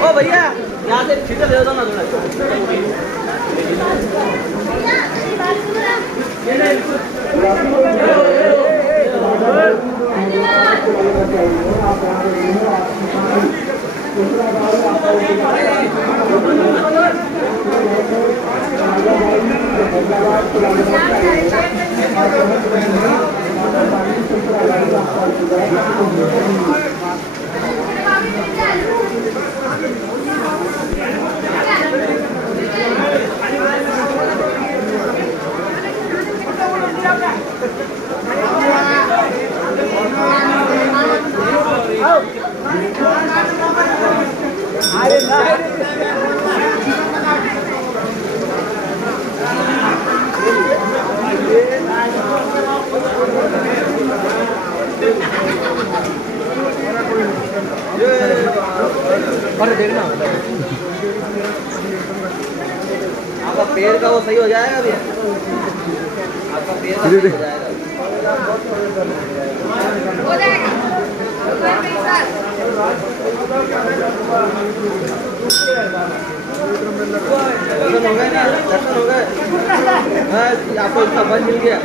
ओ भैया यहाँ से ठीक है, दे दो ना अरे देखना आपका पैर का वो सही हो जाएगा अभी, आपका पैर का सही हो जाएगा, दर्शन हो गए ना, दर्शन हो गए, आपको इसका फल मिल गया।